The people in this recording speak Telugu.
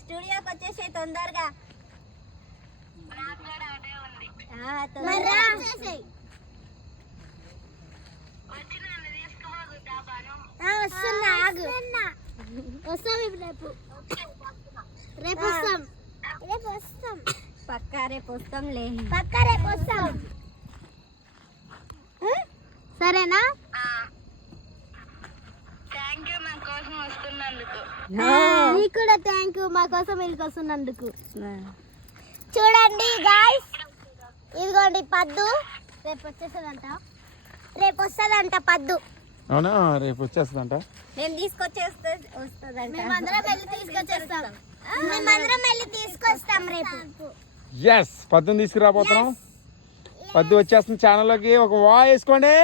స్టూడియోకి వచ్చేసే తొందరగా. వస్తున్నా, ఆగు. వస్తాం రేపు వస్తాం పక్కా రేపు వస్తాంలే. సరేనా? నీకు కూడా థ్యాంక్ యూ మా కోసం వీళ్ళకి వస్తున్నందుకు. చూడండి గాయ్స్, ఇదిగోండి పద్దు రేపు వస్తుందంట పద్దు. అవునా, రేపు వచ్చేస్తుందంట. నేను వస్తుందంట. మేమందరం వెళ్ళి తీసుకొస్తాం రేపు. ఎస్, పద్దుని తీసుకురాబోతున్నాం. పద్దు వచ్చేస్తుంది ఛానల్లోకి. ఒక వా వేసుకోండి.